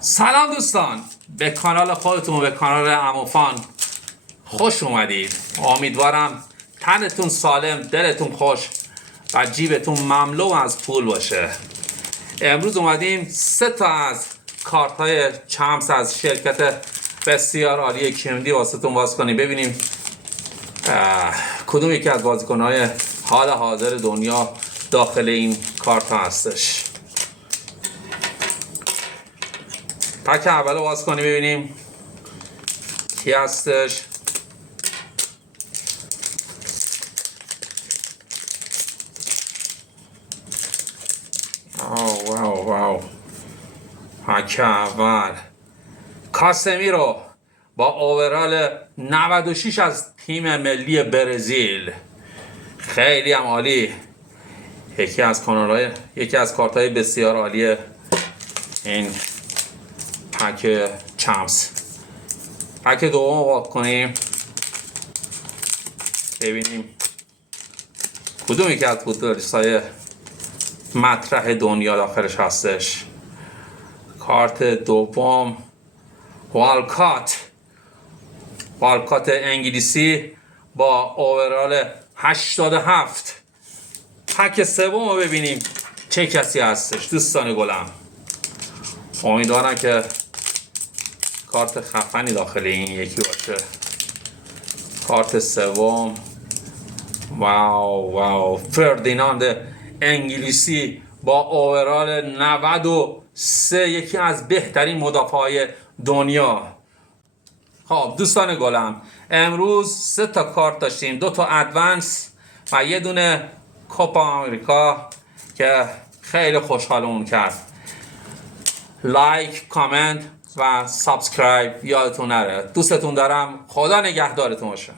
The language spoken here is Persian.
سلام دوستان، به کانال خودتون، به کانال عموفان خوش اومدید. امیدوارم تنتون سالم، دلتون خوش و جیبتون مملو از پول باشه. امروز اومدیم 3 تا از کارت های چمس از شرکت بسیار عالی کیمدی واسهتون باز کنیم، ببینیم کدوم یکی از بازیکن های حال حاضر دنیا داخل این کارت ها هستش. پک اول رو باز کنیم ببینیم کی هستش. واو پک اول کاسمیرو با اوورال 96 از تیم ملی برزیل، خیلی هم عالی. یکی از کارت های بسیار عالی این پک چمس. پک دوم رو باز کنیم ببینیم کدوم یکی از فوتبالیست‌های مطرح دنیا داخلش هستش. کارت دوم والکات انگلیسی با اوورال 87. پک سوم رو ببینیم چه کسی هستش دوستان گلم. امیدوارم که کارت خفنی داخل این یکی باشه. کارت سوم واو فردیناند انگلیسی با اوورال 93، یکی از بهترین مدافعای دنیا. خب دوستان گلم، امروز 3 تا کارت داشتیم، 2 تا ادوانس و یه دونه کوپا آمریکا که خیلی خوشحالمون کرد. لایک، کامنت و سابسکرایب یادتون نره. دوستتون دارم. خدا نگهدارتون باشه.